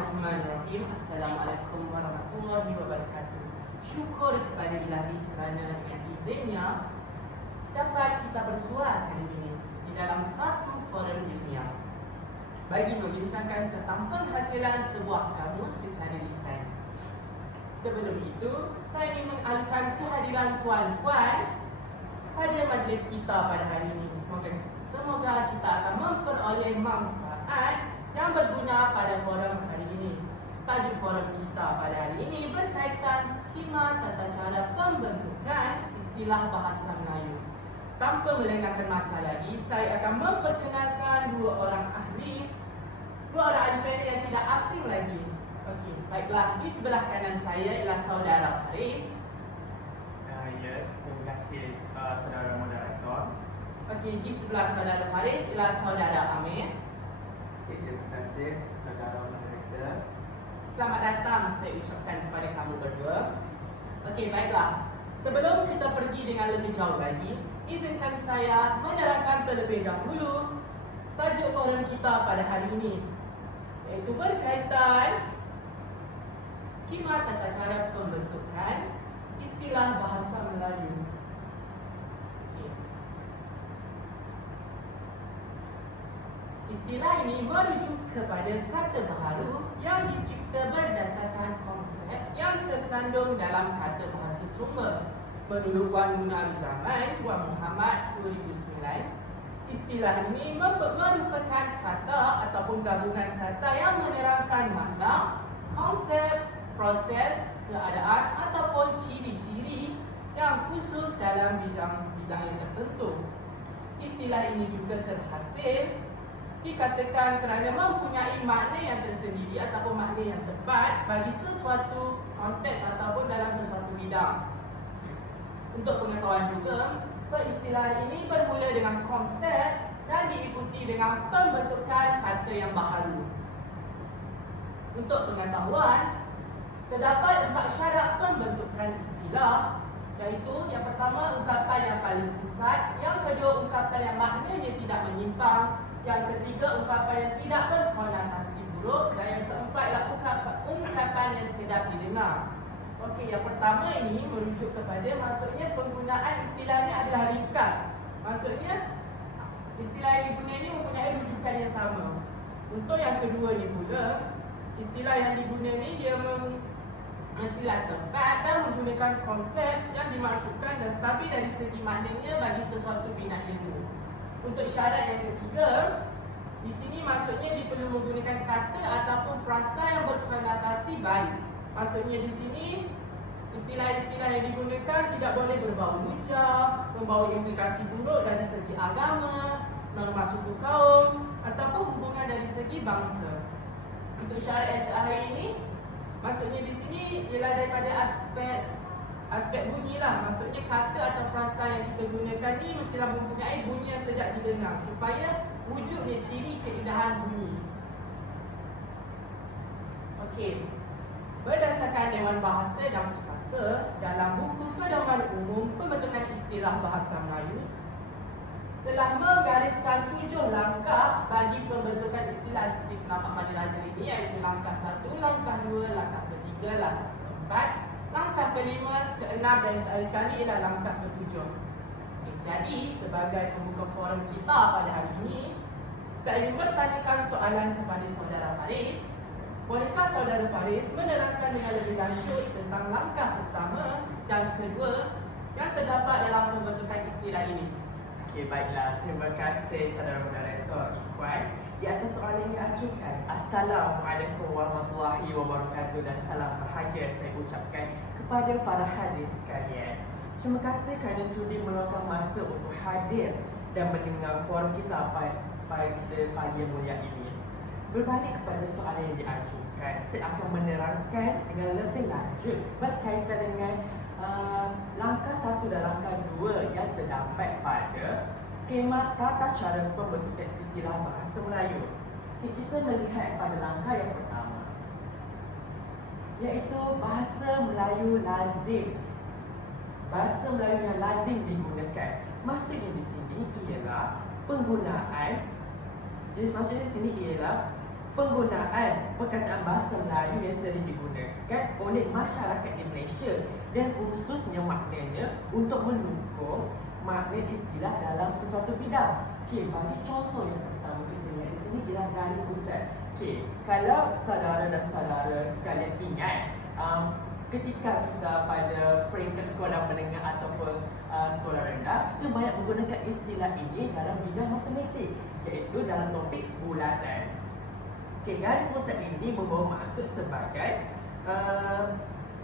Bismillahirrahmanirrahim. Assalamualaikum warahmatullahi wabarakatuh. Syukur kepada Ilahi kerana dengan izinnya dapat kita bersua kali ini di dalam satu forum ilmiah bagi membincangkan tentang penghasilan sebuah kamus secara lisan. Sebelum itu, saya ingin mengalukan kehadiran puan-puan pada majlis kita pada hari ini. Semoga kita akan memperoleh manfaat yang berguna pada forum hari ini. Tajuk forum kita pada hari ini berkaitan skema tata cara pembentukan istilah bahasa Melayu. Tanpa melengahkan masa lagi, saya akan memperkenalkan dua orang ahli panel yang tidak asing lagi. Okey, baiklah, di sebelah kanan saya ialah saudara Faris. Ya, terima kasih saudara moderator. Okey, di sebelah saudara Faris ialah saudara Amir. Terima kasih saudara moderator. Selamat datang saya ucapkan kepada kamu berdua. Okey, baiklah. Sebelum kita pergi dengan lebih jauh lagi, izinkan saya menerangkan terlebih dahulu tajuk forum kita pada hari ini, iaitu berkaitan skema tata cara pembentukan istilah bahasa Melayu. Istilah ini merujuk kepada kata baharu yang dicipta berdasarkan konsep yang terkandung dalam kata bahasa sumber. Menurut Wan Munaruzaman, Wan Muhammad 2009, istilah ini merupakan kata ataupun gabungan kata yang menerangkan makna, konsep, proses, keadaan ataupun ciri-ciri yang khusus dalam bidang yang tertentu. Istilah ini juga terhasil dikatakan kerana mempunyai makna yang tersendiri ataupun makna yang tepat bagi sesuatu konteks ataupun dalam sesuatu bidang. Untuk pengetahuan juga, peristilah ini bermula dengan konsep dan diikuti dengan pembentukan kata yang baharu. Untuk pengetahuan, terdapat 4 syarat pembentukan istilah, iaitu yang pertama ungkapan yang paling singkat, yang kedua ungkapan yang maknanya tidak menyimpang, yang ketiga ungkapan yang tidak berkonotasi buruk, dan yang keempat ialah ungkapan yang sedap didengar. Okey, yang pertama ini merujuk kepada maksudnya penggunaan istilah ini adalah ringkas. Maksudnya istilah yang digunakan ini mempunyai rujukan yang sama. Untuk yang kedua ni pula, istilah yang digunakan ini dia istilah tepat dan menggunakan konsep yang dimaksudkan dan stabil dari segi maknanya bagi sesuatu bidang ilmu. Untuk syarat yang ketiga, di sini maksudnya dia perlu menggunakan kata ataupun frasa yang berkonotasi baik. Maksudnya di sini istilah-istilah yang digunakan tidak boleh berbau hujah, membawa implikasi buruk dari segi agama, norma suku kaum ataupun hubungan dari segi bangsa. Untuk syarat yang terakhir ini, maksudnya di sini ialah daripada aspek bunyi lah. Maksudnya kata atau frasa yang kita gunakan ni mestilah mempunyai bunyi yang sedap didengar supaya wujudnya ciri keindahan bunyi. Okey. Berdasarkan Dewan Bahasa dan Pustaka dalam buku Pedoman Umum Pembentukan Istilah Bahasa Melayu telah menggariskan 7 langkah bagi pembentukan istilah seperti pendapat pada raja ini, iaitu langkah 1, langkah 2, langkah ketiga, langkah keempat, langkah kelima, keenam dan yang terakhir sekali ialah langkah ketujuh. Jadi sebagai pembuka forum kita pada hari ini, saya ingin bertanyakan soalan kepada saudara Faris. Bolehkah saudara Faris menerangkan dengan lebih lanjut tentang langkah pertama dan kedua yang terdapat dalam pembentukan istilah ini? Okey, baiklah. Terima kasih saudara moderator Ikhwan. Di atas soalan yang diajukan, Assalamualaikum warahmatullahi wabarakatuh dan salam bahagia saya ucapkan kepada para hadir sekalian. Terima kasih kerana sudi meluangkan masa untuk hadir dan mendengar forum kita pada pagi yang mulia ini. Berbalik kepada soalan yang diajukan, saya akan menerangkan dengan lebih lanjut berkaitan dengan langkah 1 dan langkah 2 yang terdapat pada skema tata cara pembentukan istilah bahasa Melayu. Kita melihat pada langkah yang pertama, iaitu bahasa Melayu lazim. Bahasa Melayu yang lazim digunakan. Maksudnya di sini ialah penggunaan, maksudnya di sini ialah penggunaan perkataan bahasa Melayu yang sering digunakan oleh masyarakat di Malaysia dan khususnya maknanya untuk menukar makna istilah dalam sesuatu bidang. Okey, bagi contoh yang pertama kita lihat di sini ialah garis pusat. Okey, kalau saudara dan saudara sekalian ingat, ketika kita pada peringkat sekolah menengah ataupun sekolah rendah, kita banyak menggunakan istilah ini dalam bidang matematik, iaitu dalam topik bulatan. Okey, garis pusat ini membawa maksud sebagai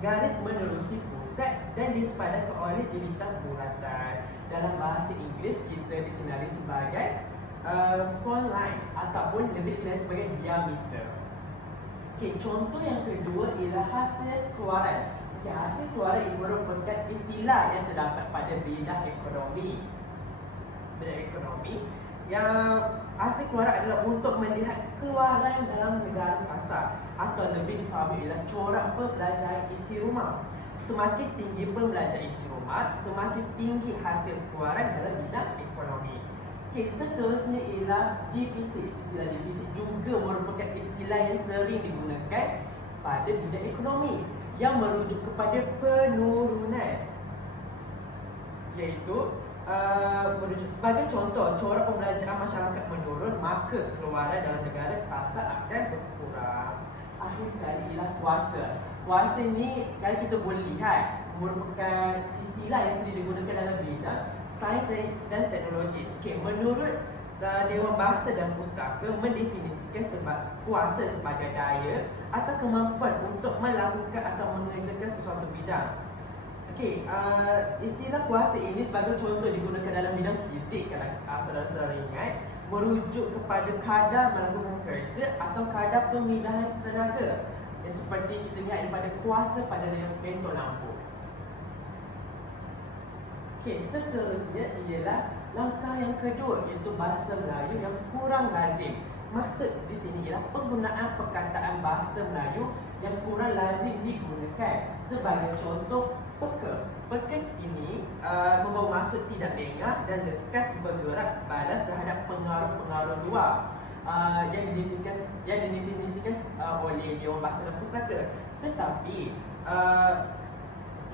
garis menerusi pusat dan disepadankan oleh lintang bulatan. Dalam bahasa Inggeris kita dikenali sebagai point line ataupun lebih dikenali sebagai diameter. Okey, contoh yang kedua ialah hasil keluaran. Okey, hasil keluaran ini merupakan istilah yang terdapat pada bidang ekonomi. Bidang ekonomi yang hasil keluaran adalah untuk melihat keluaran dalam negara asal atau lebih difahami ialah corak pembelajaran isi rumah. Semakin tinggi pembelajaran isi rumah, semakin tinggi hasil keluaran dalam bidang ekonomi. Okey, seterusnya ialah defisit. Istilah defisit juga merupakan istilah yang sering digunakan pada bidang ekonomi yang merujuk kepada penurunan, iaitu merujuk sebagai contoh, corak pembelajaran masyarakat menurun, maka keluaran dalam negara asal akan berkurang. Akhir sekali ialah kuasa. Kuasa ni kalau kita boleh lihat merupakan istilah yang sering digunakan dalam bidang sains dan teknologi. Okey, menurut Dewan Bahasa dan Pustaka mendefinisikan kuasa sebagai daya atau kemampuan untuk melakukan atau mengerjakan sesuatu bidang. Okey, istilah kuasa ini sebagai contoh digunakan dalam bidang fizik. Kalau saudara-saudara ingat, merujuk kepada kadar melakukan kerja atau kadar pemindahan tenaga, yang seperti kita lihat daripada kuasa pada bentol lampu. Okey, seterusnya ialah langkah yang kedua, iaitu bahasa Melayu yang kurang lazim. Maksud di sini ialah penggunaan perkataan bahasa Melayu yang kurang lazim digunakan. Sebagai contoh, peka. Peka ini membawa maksud tidak lengah dan lekas bergerak balas terhadap pengaruh-pengaruh luar yang didefinisikan oleh Dewan Bahasa dan Pustaka. Tetapi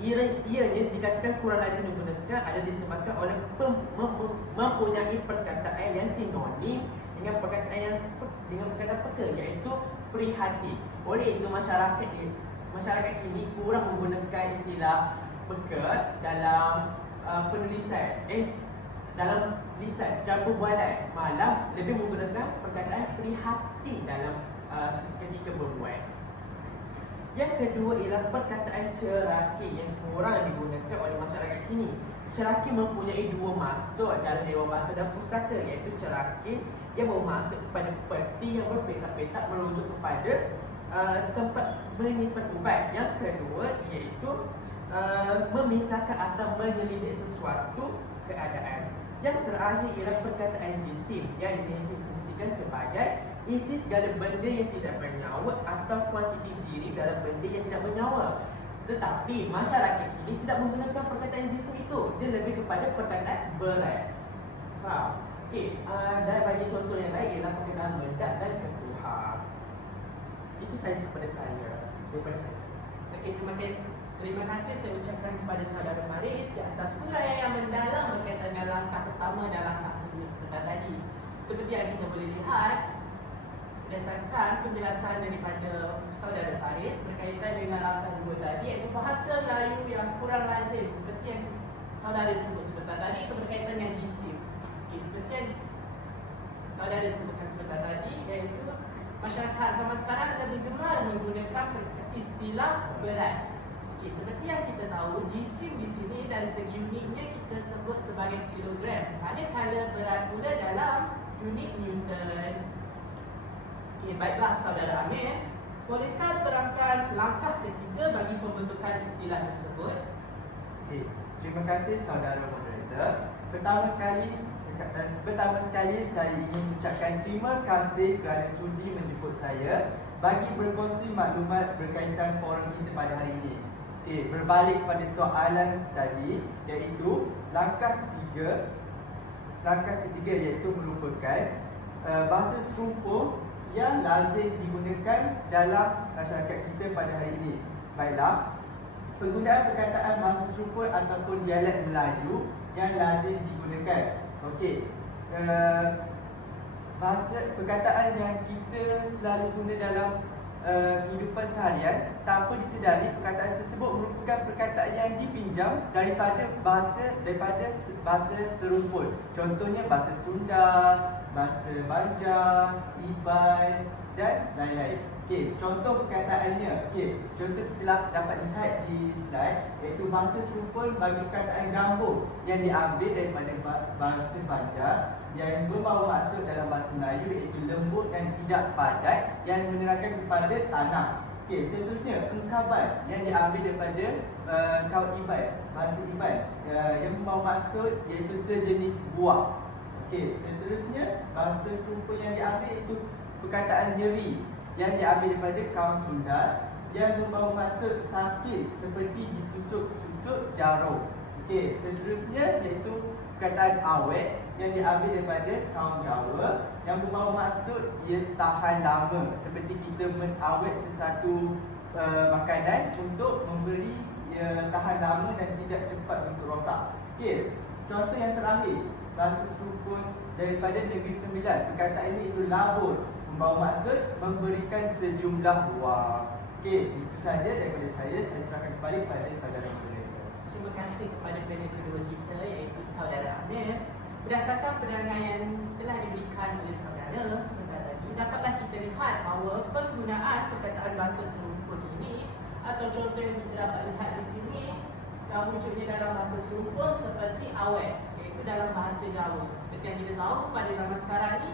ianya dikatakan kurang lazim digunakan adalah disebabkan oleh mempunyai perkataan yang sinonim dengan perkataan peka, iaitu prihatin. Oleh itu masyarakat ini kurang menggunakan istilah peka dalam penulisan dalam lisan secara perbualan, malah lebih menggunakan perkataan prihatin dalam ketika berbual. Yang kedua ialah perkataan ceraki yang kurang digunakan oleh masyarakat kini. Ceraki mempunyai dua maksud dalam Dewan Bahasa dan Pustaka, iaitu ceraki yang bermaksud kepada peti yang berpetak-petak merujuk kepada tempat menyimpan ubat. Yang kedua iaitu memisahkan atau menyelidik sesuatu keadaan. Yang terakhir ialah perkataan jisim yang didefinisikan sebagai isi segala benda yang tidak bernyawa atau kuantiti ciri dalam benda yang tidak bernyawa. Tetapi masyarakat kini tidak menggunakan perkataan jisim itu. Dia lebih kepada perkataan berat. Faham? Okey, dan bagi contoh yang lain ialah perkataan mendak dan ketuhar. Itu saja daripada saya. Okey, terima kasih saya ucapkan kepada saudara Faris di atas huraian yang mendalam berkaitan dengan langkah pertama dan langkah kedua sebentar tadi. Seperti yang kita boleh lihat, berdasarkan penjelasan daripada saudara Faris berkaitan dengan langkah dua tadi, iaitu bahasa Melayu yang kurang lazim, seperti yang saudara sebut sebentar tadi, itu berkaitan dengan jisim. Okey, seperti yang saudara sebutkan sebentar tadi, iaitu masyarakat zaman sekarang lebih gemar menggunakan istilah berat. Okey, seperti yang kita tahu, jisim di sini dari segi unitnya kita sebut sebagai kilogram, manakala berat pula dalam unit Newton. Okey, baiklah saudara Amir, bolehkah terangkan langkah ketiga bagi pembentukan istilah tersebut? Okey, terima kasih saudara moderator. Pertama sekali saya ingin mengucapkan terima kasih kerana sudi menjemput saya bagi berkongsi maklumat berkaitan forum kita pada hari ini. Okey, berbalik kepada soalan tadi, iaitu langkah ketiga iaitu merupakan bahasa serupa yang lazim digunakan dalam masyarakat kita pada hari ini. Baiklah, penggunaan perkataan bahasa serupa ataupun dialek Melayu yang lazim digunakan. Okey, bahasa perkataan yang kita selalu guna dalam kehidupan seharian tanpa disedari, perkataan tersebut merupakan perkataan yang dipinjam daripada bahasa serumpun. Contohnya bahasa Sunda, bahasa Banjar, Iban dan lain-lain. Okey, contoh perkataannya. Okey, contoh kita dapat lihat di slide, iaitu bahasa serumpun bagi perkataan gambur yang diambil daripada bahasa Banjar yang membawa maksud dalam bahasa Melayu, iaitu lembut dan tidak padat yang menerangkan kepada tanah. Okey, seterusnya engkaban yang diambil daripada kaum Iban, bahasa Iban yang membawa maksud iaitu sejenis buah. Okey, seterusnya bahasa serumpun yang diambil iaitu perkataan nyeri yang diambil daripada kaum Sunda yang membawa maksud sakit seperti disusuk-susuk jarum. Okey, seterusnya iaitu perkataan awet yang diambil daripada kaum Jawa yang membawa maksud ia tahan lama, seperti kita mengawet sesuatu makanan untuk memberi ia tahan lama dan tidak cepat untuk rosak. Okey, contoh yang terakhir, bahasa serumpun daripada Negeri Sembilan. Perkataan ini itu labur, membawa maksud memberikan sejumlah wang. Okey, itu saja daripada saya. Saya serahkan kembali kepada saudara moderator. Terima kasih kepada panel kedua kita, iaitu saudara Amir. Berdasarkan penerangan yang telah diberikan oleh saudara sebentar tadi, dapatlah kita lihat bahawa penggunaan perkataan bahasa serumpun ini atau contoh yang kita dapat lihat di sini yang wujudnya dalam bahasa serumpun seperti awet, iaitu dalam bahasa Jawa. Seperti yang kita tahu, pada zaman sekarang ni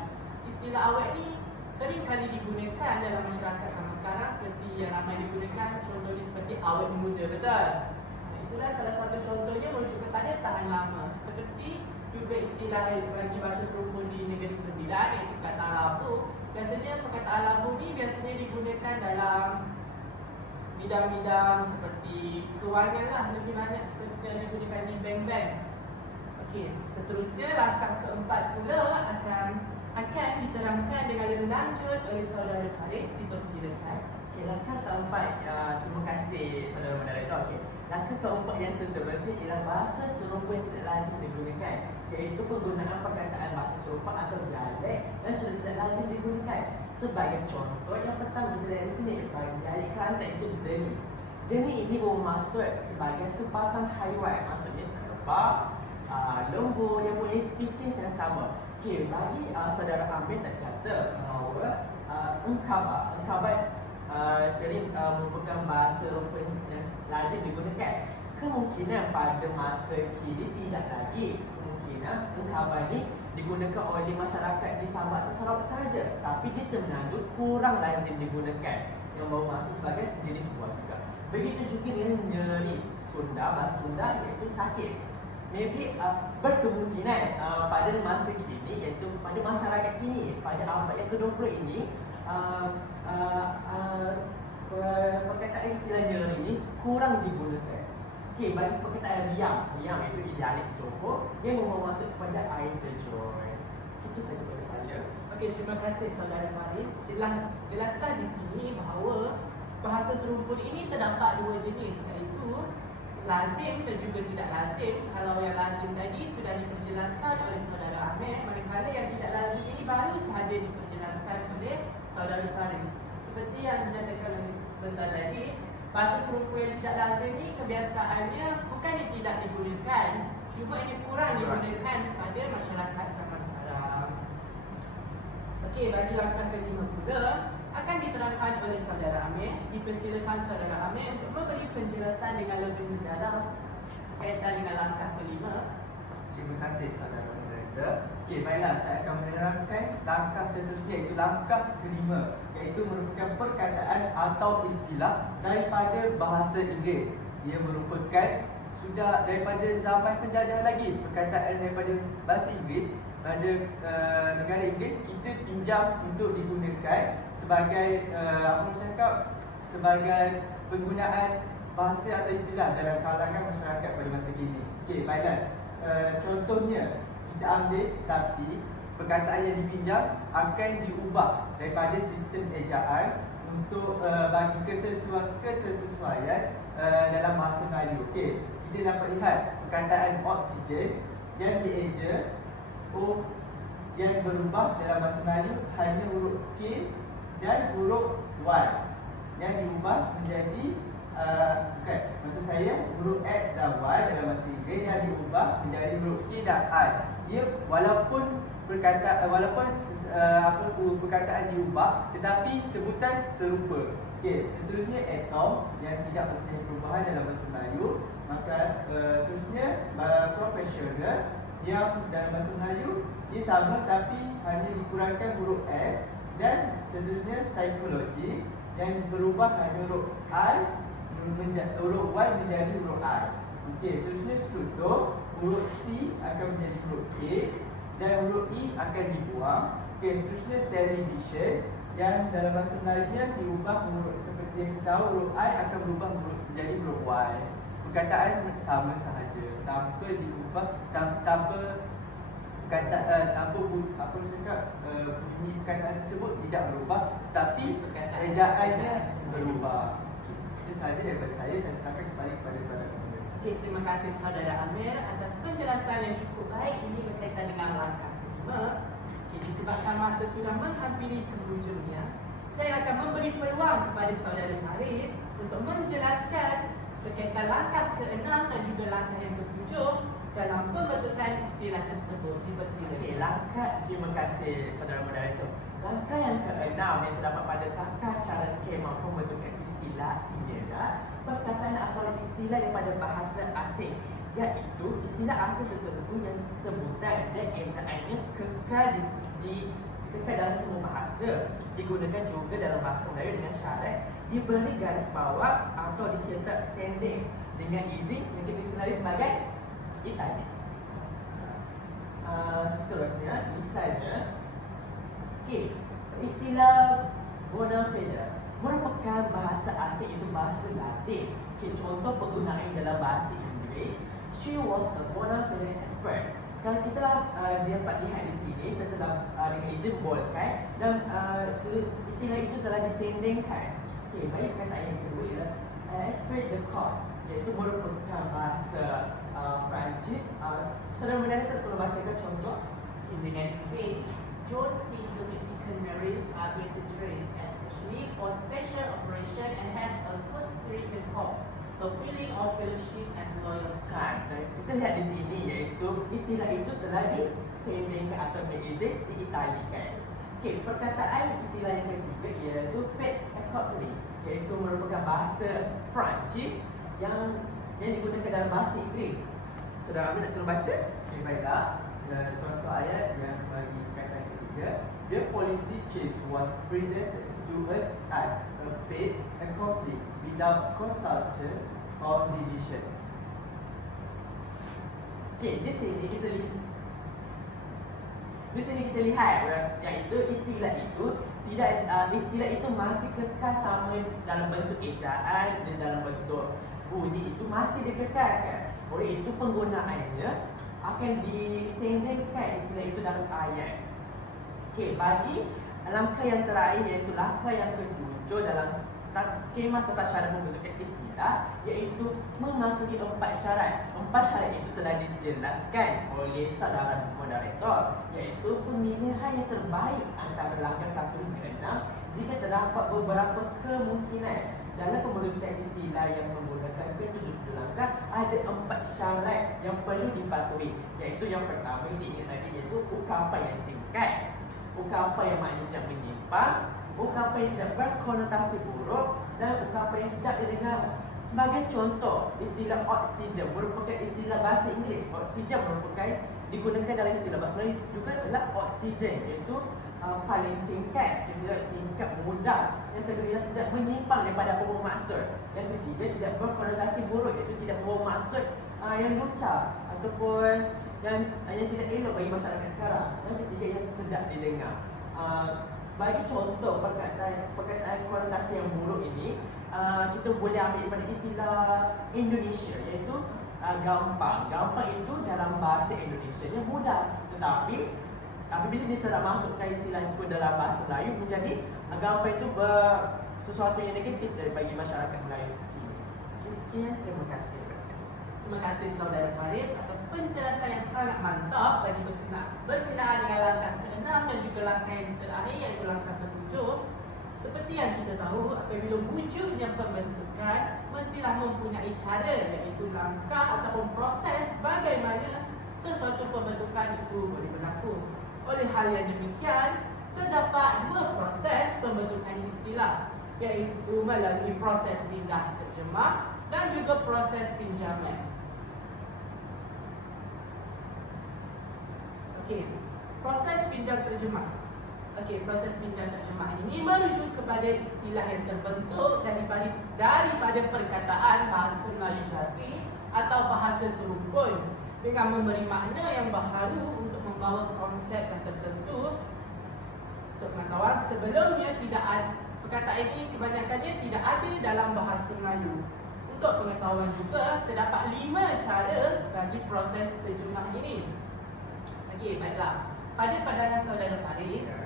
istilah awet ni sering kali digunakan dalam masyarakat zaman sekarang, seperti yang ramai digunakan contohnya seperti awet muda, betul? Itulah salah satu contohnya merujuk kepada tahan lama. Seperti juga istilah bagi bahasa serumpun di Negeri Sembilan, iaitu perkataan labu. Biasanya perkataan labu ni biasanya digunakan dalam bidang-bidang seperti kewangan lah, lebih banyak seperti yang digunakan di bank-bank. Okey, seterusnya langkah keempat pula akan diterangkan dengan lebih lanjut oleh saudara Faris. Dipersilakan. Okey, langkah keempat, terima kasih saudara moderator. Okey, langkah keempat yang seterusnya ialah bahasa serupa yang tidak lazim digunakan, iaitu penggunaan perkataan bahasa serupa atau dialek yang sudah tidak lazim digunakan. Sebagai contoh, yang pertama kita lihat di sini, dialek Kelantan itu deni. Deni ini bermaksud sebagai sepasang haiwan, maksudnya kerbau, lembu yang mempunyai spesies yang sama. Okey, bagi saudara Amir terkata bahawa engkabat sering merupakan bahasa serupa yang lazim digunakan. Kemungkinan pada masa kini tidak lagi. Kemungkinan engkabat ini digunakan oleh masyarakat di Sabah atau Sarawak sahaja, tapi di Semenanjung kurang lazim digunakan, yang bawa maksud sebagai sejenis buah juga. Begitu juga dengan nyeri, bahasa Sunda iaitu sakit. Maybe berkemungkinan pada masa kini, iaitu pada masyarakat kini, pada abad yang ke-20 ini, perkataan istilah nyeri ini kurang digunakan. Okey, bagi perkataan riang iaitu dialek Johor, dia membawa maksud kepada air terjun. Itu saja dari saya. Okey, terima kasih saudara Faris. Jelaslah di sini bahawa bahasa serumpun ini terdapat dua jenis, iaitu lazim dan juga tidak lazim. Kalau yang lazim tadi sudah diperjelaskan oleh saudara Amir, manakala yang tidak lazim ini baru sahaja diperjelaskan oleh saudara Faris. Seperti yang dinyatakan oleh sebentar tadi, bahasa serupa yang tidak lazim ini kebiasaannya bukannya tidak digunakan, cuma ini kurang digunakan pada masyarakat zaman sekarang. Okey, bagi langkah kelima pula akan diterangkan oleh saudara Amir. Dipersilakan saudara Amir untuk memberi penjelasan dengan lebih mendalam berkaitan dengan langkah kelima. Terima kasih saudara moderator. Okey, baiklah, saya akan menerangkan langkah seterusnya, iaitu langkah kelima, iaitu merupakan perkataan atau istilah daripada bahasa Inggeris. Ia merupakan sudah daripada zaman penjajahan lagi. Perkataan daripada bahasa Inggeris pada negara Inggeris kita pinjam untuk digunakan sebagai sebagai penggunaan bahasa atau istilah dalam kalangan masyarakat pada masa kini. Okey, baiklah. Contohnya kita ambil tapi perkataan yang dipinjam akan diubah daripada sistem ejaan untuk bagi kesesuaian dalam bahasa Melayu. Okey, kita dapat lihat perkataan oksigen yang dieja yang berubah dalam bahasa Melayu hanya huruf K dan huruf Y yang diubah menjadi bukan, maksud saya huruf X dan Y dalam bahasa Inggeris yang diubah menjadi huruf K dan I. Dia walaupun perkataan diubah tetapi sebutan serupa. Okey, seterusnya atom yang tidak mempunyai perubahan dalam bahasa Melayu. Maka seterusnya profesional yang dalam bahasa Melayu dia sama tapi hanya dikurangkan huruf S. Dan seterusnya psikologi yang berubah hanya huruf huruf Y menjadi huruf I. Okey, seterusnya struktur, huruf C akan menjadi huruf K dan huruf E akan dibuang. Okey, seterusnya television yang dalam bahasa Melayu diubah huruf seperti yang kita tahu huruf I akan berubah menjadi huruf Y. Perkataan sama sahaja tanpa diubah tanpa bunyi perkataan tersebut tidak berubah tapi ejaannya berubah. Itu sahaja daripada saya serahkan kembali kepada saudara Amir. Okey, terima kasih saudara Amir atas penjelasan yang cukup baik ini berkaitan dengan langkah kelima. Okey, disebabkan masa sudah menghampiri ke hujungnya, saya akan memberi peluang kepada saudara Faris untuk menjelaskan berkaitan langkah ke-6 dan juga langkah yang ke-7 dalam pembentukan istilah tersebut. Dipersilakan. Okey, terima kasih saudara moderator. Langkah yang ke-6 yang terdapat pada tata cara skema pembentukan istilah ialah perkataan atau istilah daripada bahasa asing, iaitu istilah asing tertentu yang sebutan dan ejaannya kekal dalam semua bahasa, digunakan juga dalam bahasa Melayu dengan syarat diberi garis bawah atau dicetak sending dengan izin yang kita kenali sebagai italic. Seterusnya, misalnya, okey, istilah bona fide merupakan bahasa asing, itu bahasa Latin. Okey, contoh penggunaan dalam bahasa Inggeris, she was a bona fide expert. Kalau kita dapat lihat di sini, saya telah dengan izin boldkan dan istilah itu telah disendingkan. Okey, baik perkataan yang kedua ialah expert the cause, iaitu merupakan bahasa Perancis. Saudara moderator tolong bacakan contoh. In the United States, John sees the Mexican Marines are here to train, especially for special operation, and have a good spirit and cause, a feeling of fellowship and loyalty. Dan kita lihat di sini iaitu istilah itu telah disendingkan atau diizin diitalikan. Okey, perkataan istilah yang ketiga iaitu fait accompli, iaitu merupakan bahasa Perancis yang digunakan dalam bahasa Inggeris. Saudara Amir nak tolong baca? Okey, baiklah. Contoh ayat yang bagi perkataan ketiga, the policy case was presented to us as a fait accompli without consultation or decision. Okey, di sini kita lihat iaitu istilah itu istilah itu masih kekal sama dalam bentuk ejaan dan dalam bentuk bunyi itu masih dikekalkan. Oleh itu penggunaannya akan disendingkan istilah itu dalam ayat. Okey, bagi langkah yang terakhir iaitu langkah yang ke-7 dalam skema tata cara pembentukan istilah, iaitu mematuhi 4 syarat. 4 syarat itu telah dijelaskan oleh saudara moderator, iaitu pemilihan yang terbaik antara langkah 1 hingga 6 jika terdapat beberapa kemungkinan. Dalam pembentukan istilah yang menggunakan ke-7 langkah, ada 4 syarat yang perlu dipatuhi, iaitu yang pertama yang diingat tadi iaitu ungkapan yang singkat, ungkapan yang maknanya tidak menyimpang, ungkapan yang tidak berkonotasi buruk, dan ungkapan yang sedap didengar. Sebagai contoh, istilah oksigen merupakan istilah bahasa Inggeris. Oksigen merupakan digunakan dalam istilah bahasa Melayu juga adalah oksigen, iaitu paling singkat, tidak singkat, mudah. Yang kedua ialah tidak menyimpang daripada apa maksud. Yang ketiga tidak berkonotasi buruk, iaitu tidak membawa maksud yang lucah ataupun yang tidak elok bagi masyarakat sekarang. Yang ketiga yang sedap didengar. Sebagai contoh perkataan konotasi yang buruk ini, kita boleh ambil daripada istilah Indonesia, iaitu gampang. Gampang itu dalam bahasa Indonesia nya mudah, tetapi apabila diserap masukkan istilah itu dalam bahasa Melayu menjadi gambar itu sesuatu yang negatif bagi masyarakat Melayu. Sekian, terima kasih. Terima kasih Saudara Faris atas penjelasan yang sangat mantap bagi berkenaan dengan langkah ke-6 dan juga langkah yang terakhir iaitu langkah ke-7. Seperti yang kita tahu, apabila wujudnya pembentukan mestilah mempunyai cara iaitu langkah ataupun proses bagaimana sesuatu pembentukan itu boleh berlaku. Oleh hal yang demikian, terdapat dua proses pembentukan istilah iaitu melalui proses pindah terjemah dan juga proses pinjaman. Okey, proses pinjam terjemah. Okey, proses pinjam terjemah ini merujuk kepada istilah yang terbentuk daripada perkataan bahasa Melayu jati atau bahasa serumpun dengan memberi makna yang baharu untuk membawa konsep yang tertentu. Untuk pengetahuan, sebelumnya tidak ada perkataan ini kebanyakannya tidak ada dalam bahasa Melayu. Untuk pengetahuan juga, terdapat 5 cara bagi proses terjemah ini. Okey, baiklah. Pada pandangan Saudara Faris,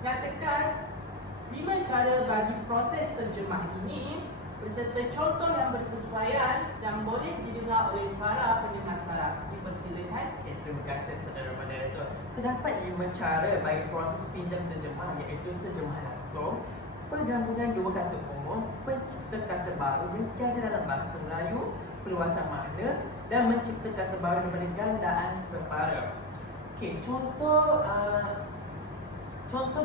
nyatakan 5 cara bagi proses terjemah ini beserta contoh yang bersesuaian yang boleh didengar oleh para pendengar sekarang. Dipersilakan. Okay, terima kasih Saudara Moderator. Terdapat 5 cara bagi proses pinjam terjemah iaitu terjemah langsung, penggabungan dua kata umum, pencipta kata baru yang tiada dalam bahasa Melayu, perluasan makna dan mencipta kata baru daripada gandaan separa. Okey, contoh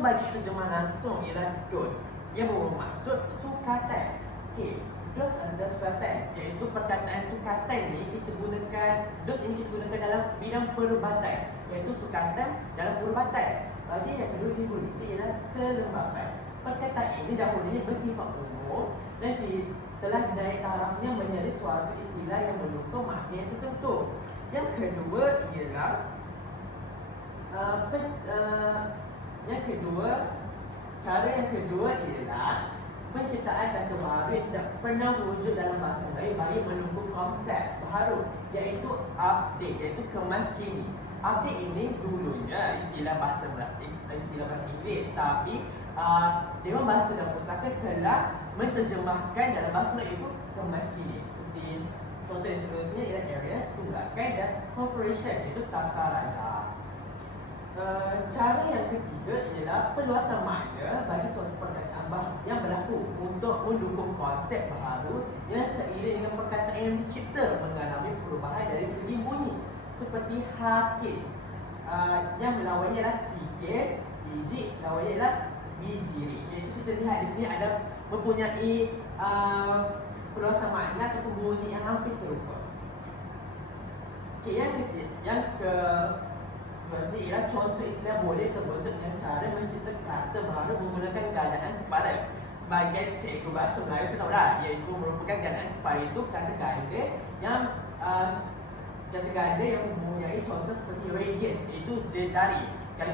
bagi terjemah langsung ialah dos yang bermaksud sukatan. Okey, dos adalah sukatan, iaitu perkataan sukatan ni kita gunakan, dos ini kita gunakan dalam bidang perubatan, iaitu sukatan dalam perubatan. Jadi yang kedua digunakan ialah kelembapan. Perkataan ini dahulunya bersifat umum dan telah dinaik tarafnya menjadi suatu istilah yang mendukung makna yang tertentu. Yang kedua ialah cara yang kedua ialah penciptaan kata baru yang tidak pernah wujud dalam bahasa Melayu bagi menunggu konsep baru iaitu update, iaitu kemas kini. Update ini dulunya istilah bahasa Inggeris, tapi Dewan Bahasa dan Pustaka telah menterjemahkan dalam bahasa Melayu itu kemas kini. Seperti contoh yang seterusnya ialah areas, tunggakan dan corporation, iaitu tata raja. Cara yang ketiga ialah perluasan makna bagi suatu perkataan yang berlaku untuk mendukung konsep baru yang seiring dengan perkataan yang dicipta mengalami perubahan dari segi bunyi, seperti hakis yang melawannya ialah kikis, biji lawannya ialah bijiri. Iaitu kita lihat di sini ada mempunyai perluasan makna ataupun bunyi yang hampir serupa. Okay, yang seterusnya ialah contoh istilah boleh terbentuk dengan cara mencipta kata baru menggunakan gandaan sepadan. Sebagai cikgu bahasa Melayu saya tahu dah, iaitu merupakan gandaan sepadan itu kata ganda yang mempunyai contoh seperti radius, iaitu jari. Kalau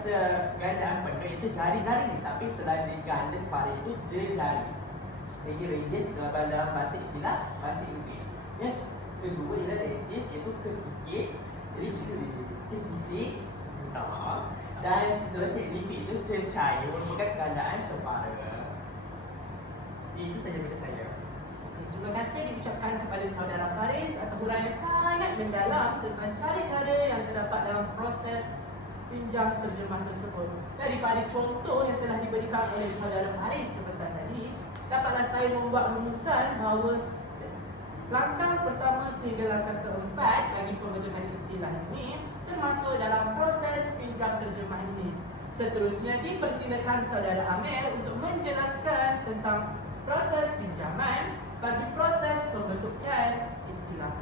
kita gandaan penuh itu jari-jari, tapi telah diganda sepadan itu jari. Jadi radius dalam bahasa istilah bahasa Inggeris. Yang kedua ialah radius, iaitu kekikis. Jadi kekisik, dan seterusnya lipik itu cecair merupakan gandaan separa. Itu saja dari saya. Terima kasih diucapkan kepada Saudara Faris atas huraian yang sangat mendalam tentang cara-cara yang terdapat dalam proses pinjam terjemah tersebut. Daripada contoh yang telah diberikan oleh Saudara Faris sebentar tadi, dapatlah saya membuat rumusan bahawa langkah pertama sehingga langkah keempat bagi pembentukan istilah ini termasuk dalam proses pinjam terjemah ini. Seterusnya dipersilakan Saudara Amel untuk menjelaskan tentang proses pinjaman bagi proses pembentukan istilah.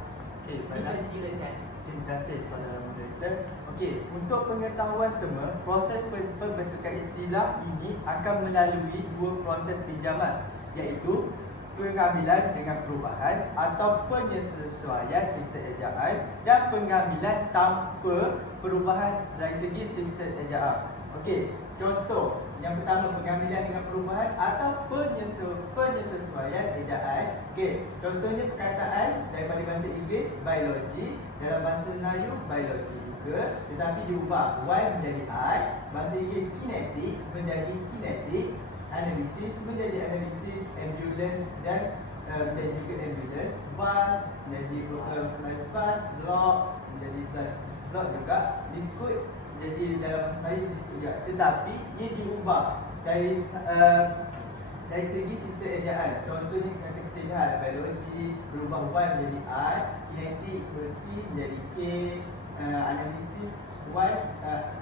Okey, dipersilakan. Terima kasih Saudara Moderator. Okey, untuk pengetahuan semua, proses pembentukan istilah ini akan melalui dua proses pinjaman, iaitu pengambilan dengan perubahan atau penyesuaian sistem ejaan dan pengambilan tanpa perubahan dari segi sistem ejaan. Okey, contoh yang pertama pengambilan dengan perubahan atau penyesuaian ejaan. Okey, contohnya perkataan daripada bahasa Inggeris biology dalam bahasa Melayu biology juga, tetapi diubah y menjadi I, bahasa Inggeris kinetic menjadi kinetic, analisis menjadi analisis, ambulance dan menjadi juga ambulance, bus menjadi bus, block menjadi block juga, biskut jadi dalam bahasa Melayu biskut juga, tetapi ia diubah dari segi sistem ejaan. Contohnya kata kita lihat biologi berubah y menjadi I, kinetik bersih menjadi K, analisis y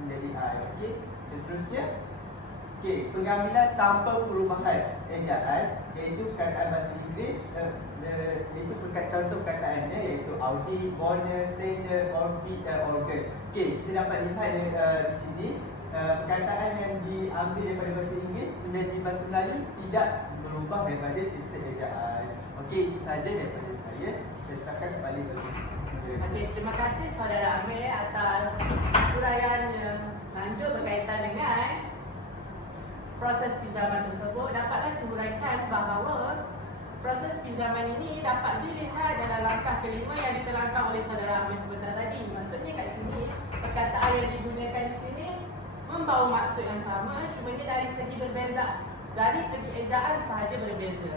menjadi I. Okey, seterusnya. Okey, pengambilan tanpa perubahan ejaan iaitu perkataan bahasa Inggeris iaitu contoh perkataannya iaitu audit, bonus, tender, orbit dan organ. Okey, kita dapat lihat di sini perkataan yang diambil daripada bahasa Inggeris menjadi bahasa Melayu tidak berubah daripada sistem ejaan. Okey, itu sahaja daripada saya. Saya serahkan kembali kepada moderator. Okey, terima kasih Saudara Amir atas huraian yang lanjut berkaitan dengan proses pinjaman tersebut. Dapatlah saya huraikan bahawa proses pinjaman ini dapat dilihat dalam langkah kelima yang diterangkan oleh Saudara Amir sebentar tadi. Maksudnya kat sini, perkataan yang digunakan di sini membawa maksud yang sama, cumanya dari segi berbeza, dari segi ejaan sahaja berbeza.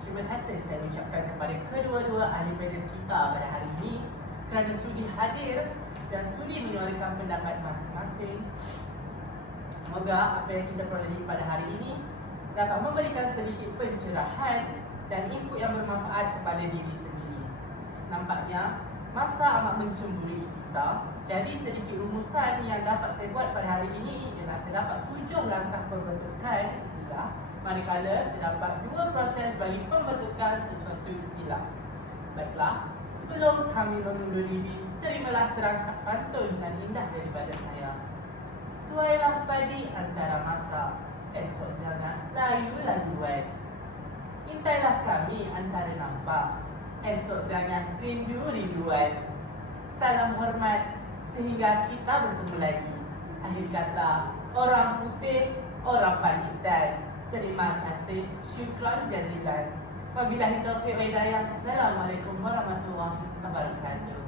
Terima kasih saya ucapkan kepada kedua-dua ahli panel kita pada hari ini kerana sudi hadir dan sudi menyuarakan pendapat masing-masing. Semoga apa yang kita perolehi pada hari ini dapat memberikan sedikit pencerahan dan input yang bermanfaat kepada diri sendiri. Nampaknya masa amat mencemburui kita. Jadi sedikit rumusan yang dapat saya buat pada hari ini ialah terdapat 7 langkah pembentukan istilah, manakala terdapat 2 proses bagi pembentukan sesuatu istilah. Baiklah, sebelum kami mengundur diri, terimalah serangkap pantun dan indah daripada saya. Tuailah padi antara masa, esok jangan layu-layuan. Intailah kami antara nampak, esok jangan rindu-rinduan. Salam hormat sehingga kita bertemu lagi. Akhir kata, orang putih, orang Pakistan. Terima kasih, syukran jazilan. Wabillahi taufiq wa hidayah. Assalamualaikum warahmatullahi wabarakatuh.